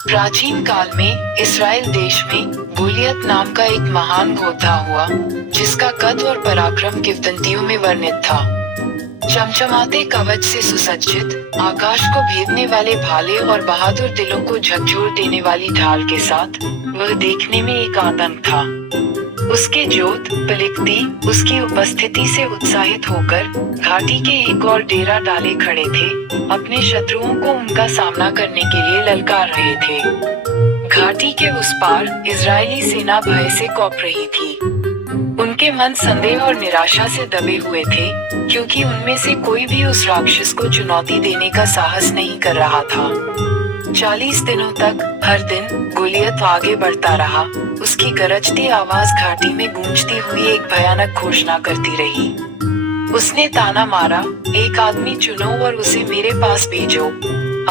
प्राचीन काल में इस्राएल देश में गोलियत नाम का एक महान योद्धा हुआ, जिसका कद और पराक्रम किंवदंतियों में वर्णित था। चमचमाते कवच से सुसज्जित, आकाश को भेदने वाले भाले और बहादुर दिलों को झकझोर देने वाली ढाल के साथ वह देखने में एक आतंक था। उसके जोत पलिकती उसकी उपस्थिति से उत्साहित होकर घाटी के एक और डेरा डाले खड़े थे, अपने शत्रुओं को उनका सामना करने के लिए ललकार रहे थे। घाटी के उस पार इजरायली सेना भय से कौप रही थी। उनके मन संदेह और निराशा से दबे हुए थे, क्योंकि उनमें से कोई भी उस राक्षस को चुनौती देने का साहस नहीं कर रहा था। 40 दिनों तक हर दिन गोलियत आगे बढ़ता रहा। उसकी गरजती आवाज घाटी में गूंजती हुई एक भयानक घोषणा करती रही। उसने ताना मारा, एक आदमी चुनो और उसे मेरे पास भेजो।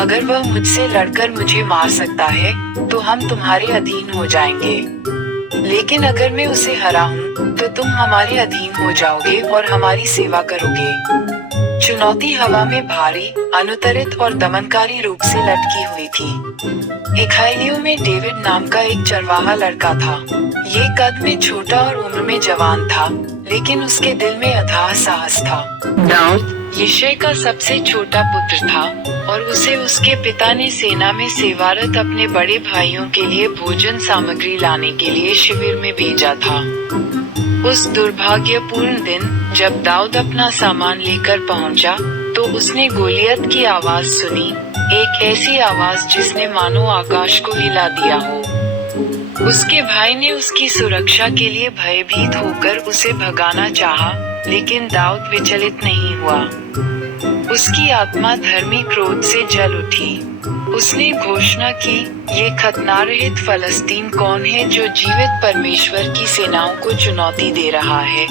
अगर वह मुझसे लड़कर मुझे मार सकता है, तो हम तुम्हारे अधीन हो जाएंगे। लेकिन अगर मैं उसे हराऊं, तो तुम हमारे अधीन हो जाओगे और हमारी सेवा करोगे। चुनौती हवा में भारी, अनुत्तरित और दमनकारी रूप से लटकी हुई थी। इस्राएलियों में डेविड नाम का एक चरवाहा लड़का था। ये कद में छोटा और उम्र में जवान था, लेकिन उसके दिल में अथाह साहस था। दाऊद यिशै का सबसे छोटा पुत्र था, और उसे उसके पिता ने सेना में सेवारत अपने बड़े भाइयों के लिए भोजन सामग्री लाने के लिए शिविर में भेजा था। उस दुर्भाग्यपूर्ण दिन जब दाऊद अपना सामान लेकर पहुंचा, तो उसने गोलियत की आवाज सुनी, एक ऐसी आवाज जिसने मानो आकाश को हिला दिया हो। उसके भाई ने उसकी सुरक्षा के लिए भयभीत होकर उसे भगाना चाहा, लेकिन दाऊद विचलित नहीं हुआ। उसकी आत्मा धर्मी क्रोध से जल उठी। उसने घोषणा की, ये खतनारहित फलस्तीन कौन है जो जीवित परमेश्वर की सेनाओं को चुनौती दे रहा है।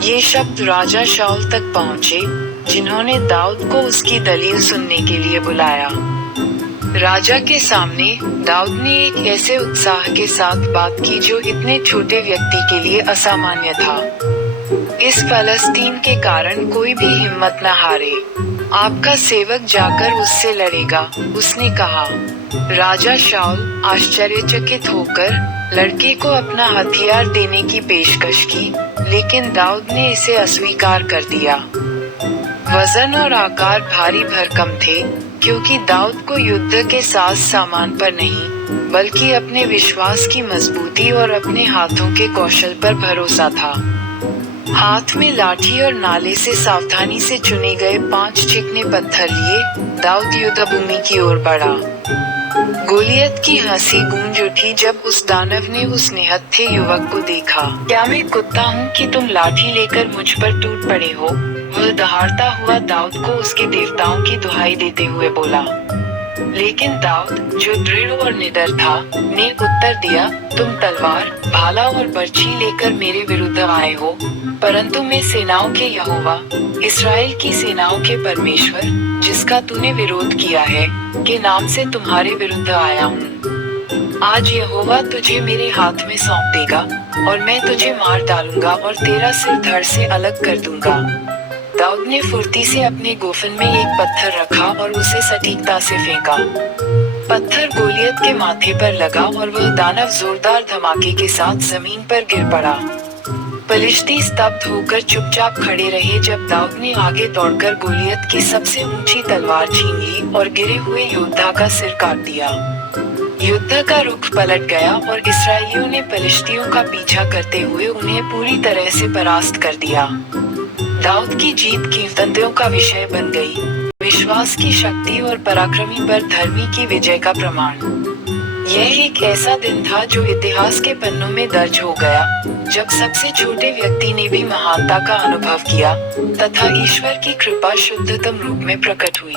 ये शब्द राजा शाऊल तक पहुँचे, जिन्होंने दाऊद को उसकी दलील सुनने के लिए बुलाया। राजा के सामने दाऊद ने एक ऐसे उत्साह के साथ बात की जो इतने छोटे व्यक्ति के लिए असामान्य था। इस फलस्तीन के कारण कोई भी हिम्मत न हारे। आपका सेवक जाकर उससे लड़ेगा, उसने कहा। राजा शाऊल आश्चर्यचकित होकर लड़के को अपना हथियार देने की पेशकश की, लेकिन दाऊद ने इसे अस्वीकार कर दिया। वजन और आकार भारी भरकम थे, क्योंकि दाऊद को युद्ध के साज सामान पर नहीं, बल्कि अपने विश्वास की मजबूती और अपने हाथों के कौशल पर भरोसा था। हाथ में लाठी और नाले से सावधानी से चुने गए 5 चिकने पत्थर लिए दाऊद युद्ध भूमि की ओर बढ़ा। गोलियत की हंसी गूंज उठी जब उस दानव ने उस निहत्थे युवक को देखा। क्या मैं कुत्ता हूँ कि तुम लाठी लेकर मुझ पर टूट पड़े हो? वह दहाड़ता हुआ दाऊद को उसके देवताओं की दुहाई देते हुए बोला। लेकिन दाऊद, जो दृढ़ और निडर था, ने उत्तर दिया, तुम तलवार, भाला और बर्छी लेकर मेरे विरुद्ध आए हो, परंतु मैं सेनाओं के यहोवा, इस्राएल की सेनाओं के परमेश्वर, जिसका तूने विरोध किया है, के नाम से तुम्हारे विरुद्ध आया हूँ। आज यहोवा तुझे मेरे हाथ में सौंप देगा, और मैं तुझे मार डालूंगा और तेरा सिर धड़ से अलग कर दूंगा। दाऊद ने फुर्ती से अपने गोफन में एक पत्थर रखा और उसे सटीकता से फेंका। पत्थर गोलियत के माथे पर लगा और वह दानव जोरदार धमाके के साथ जमीन पर गिर पड़ा। पलिश्ती स्तब्ध होकर चुपचाप खड़े रहे जब दाऊद ने आगे दौड़कर गोलियत की सबसे ऊंची तलवार छीन ली और गिरे हुए योद्धा का सिर काट दिया। युद्ध का रुख पलट गया और इस्राएलियों ने पलिश्तियों का पीछा करते हुए उन्हें पूरी तरह से परास्त कर दिया। दाऊद की जीत किंवदंतियों का विषय बन गई, विश्वास की शक्ति और पराक्रमी पर धर्मी की विजय का प्रमाण। यह एक ऐसा दिन था जो इतिहास के पन्नों में दर्ज हो गया, जब सबसे छोटे व्यक्ति ने भी महानता का अनुभव किया, तथा ईश्वर की कृपा शुद्धतम रूप में प्रकट हुई।